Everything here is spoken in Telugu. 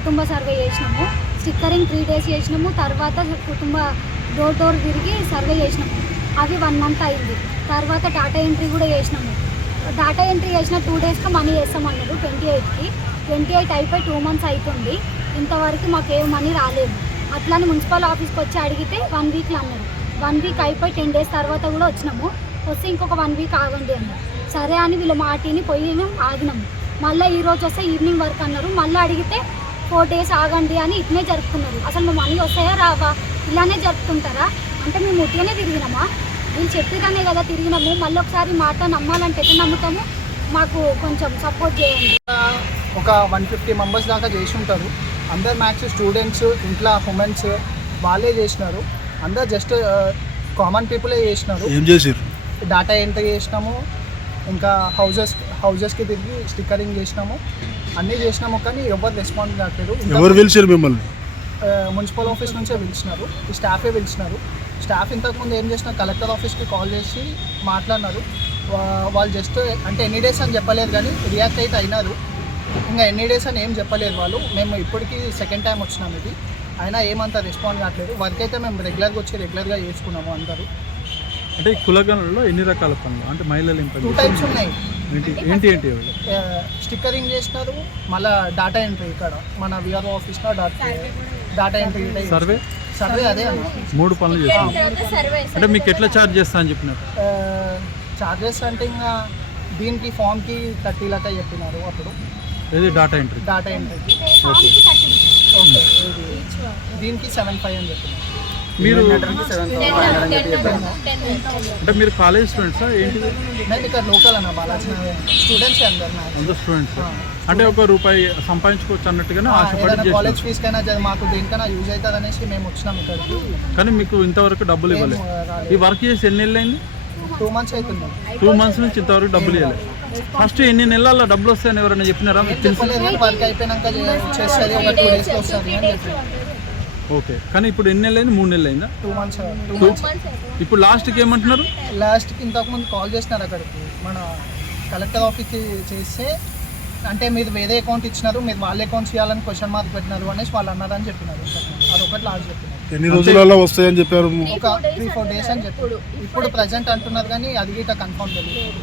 కుటుంబ సర్వే చేసినాము, స్టిక్కరింగ్ 3 days చేసినాము, తర్వాత కుటుంబ డోర్ తిరిగి సర్వే చేసినాము. అవి 1 month అయింది. తర్వాత డాటా ఎంట్రీ కూడా చేసినాము. డాటా ఎంట్రీ చేసిన 2 daysకి మనీ వేస్తామన్నారు 28కి. 28 అయిపోయి 2 months అవుతుంది. ఇంతవరకు మాకు ఏ మనీ రాలేదు. అట్లానే మున్సిపల్ ఆఫీస్కి వచ్చి అడిగితే 1 weekలో అన్నారు. 1 week అయిపోయి 10 days తర్వాత కూడా వచ్చినాము. వస్తే ఇంకొక 1 week ఆగండి అన్నారు. సరే అని వీళ్ళ మాటిని పోయినాం, ఆగినాము. మళ్ళీ ఈరోజు వస్తే ఈవినింగ్ వరకు అన్నారు. మళ్ళీ అడిగితే 4 days ఆగండి అని ఇట్నే జరుపుకున్నారు. అసలు మా మనీ వస్తాయా రావా, ఇలానే జరుపుకుంటారా అంటే మేము ఉట్టిగానే తిరిగినామా? వీళ్ళు చెప్పిరానే కదా తిరిగినాము. మళ్ళీ ఒకసారి మాట నమ్మాలంటే ఎట్లా నమ్ముతాము? మాకు కొంచెం సపోర్ట్ చేయండి. ఒక 150 members దాకా చేసి ఉంటారు. అందరు మ్యాక్స్ స్టూడెంట్స్, ఇంట్లో ఉమెన్స్ వాళ్ళే చేసినారు. అందరు జస్ట్ కామన్ పీపులే చేసినారు. ఏం చేసారు? డాటా ఎంట్రీ చేసినాము, ఇంకా హౌజెస్కి తిరిగి స్టిక్కరింగ్ చేసినాము, అన్నీ చేసినాము. కానీ ఎవరు రెస్పాన్స్ కావట్లేదు. ఎవరు పిలిచారు మిమ్మల్ని? మున్సిపల్ ఆఫీస్ నుంచే పిలిచినారు, ఈ స్టాఫే పిలిచినారు. స్టాఫ్ ఇంతకుముందు ఏం చేసినా కలెక్టర్ ఆఫీస్కి కాల్ చేసి మాట్లాడినారు. వాళ్ళు జస్ట్ అంటే ఎన్ని డేస్ అని చెప్పలేదు, కానీ రియాక్ట్ అయితే అయినారు. ఇంకా ఎన్ని డేస్ అని ఏం చెప్పలేదు వాళ్ళు. మేము ఇప్పటికీ 2nd time వచ్చినాము. ఇది అయినా ఏమంత రెస్పాండ్ కావట్లేదు. వర్క్ అయితే మేము రెగ్యులర్గా వచ్చి రెగ్యులర్గా చేసుకున్నాము అందరూ. అంటే కులగణంలో ఎన్ని రకాల పనులు, అంటే మహిళలు 2 types ఉన్నాయి. ఏంటి స్టిక్కరింగ్ చేసినారు, మళ్ళీ డాటా ఎంట్రీ ఇక్కడ మన విఆర్ఓ ఆఫీస్లో డాటా ఎంట్రీ, సర్వే అదే అన్న 3 పనులు చేస్తాను. అంటే మీకు ఎట్లా ఛార్జ్ చేస్తా అని చెప్పినారు? ఛార్జెస్ అంటే ఇంకా దీనికి ఫామ్కి 30 లెక్క చెప్పినారు అప్పుడు. ఏది డాటా ఎంట్రీకి ఓకే, దీనికి 7,500 అని చెప్పినారు. మీరు అంటే మీరు కాలేజ్ స్టూడెంట్సా ఏంటి? నేను ఇక్కడ లోకల్ అన్న బాలాజీ స్టూడెంట్స్ అందరు స్టూడెంట్స్. అంటే ₹1 సంపాదించుకోవచ్చు అన్నట్టుగానే ఆశపడి కాలేజ్ ఫీజ్ కైనా మాకు దేనికైనా యూజ్ అవుతుంది అనేసి మేము వచ్చినాం ఇక్కడికి. కానీ మీకు ఇంతవరకు డబ్బులు ఇవ్వలేదు. ఈ వర్క్ చేసి ఎన్ని నెలలు అయింది? 2 months అవుతుంది. 2 months నుంచి ఇంతవరకు డబ్బులు ఇవ్వలేదు. ఫస్ట్ ఎన్ని నెలల్లో డబ్బులు వస్తాయని ఎవరైనా చెప్పినారా? చెప్పలేదు, కానీ వర్క్ అయిపోయినాక చేస్తుంది, ఒక 2 daysలో వస్తుంది అని చెప్పారు. ఓకే, కానీ ఇప్పుడు ఎన్ని నెలలు అయింది? 3 నెలలు అయిందా? 2 months. ఇప్పుడు లాస్ట్కి ఏమంటున్నారు? లాస్ట్కి ఇంతకుముందు కాల్ చేసినారు అక్కడికి, మన కలెక్టర్ ఆఫీస్కి చేస్తే అంటే మీరు వేరే అకౌంట్ ఇచ్చినారు, మీరు వాళ్ళ అకౌంట్స్ ఇవ్వాలని క్వశ్చన్ మార్క్ పెట్టినారు అనేసి వాళ్ళు అన్నారని చెప్పినారు. అదొకటి లాస్ట్ చెప్పినారు. ఎన్ని రోజులలో వస్తాయని చెప్పారు? ఒక 3-4 days అని చెప్పారు. ఇప్పుడు ప్రజెంట్ అంటున్నారు, కానీ అది గిట్ట కన్ఫర్మ్ తెలియదు.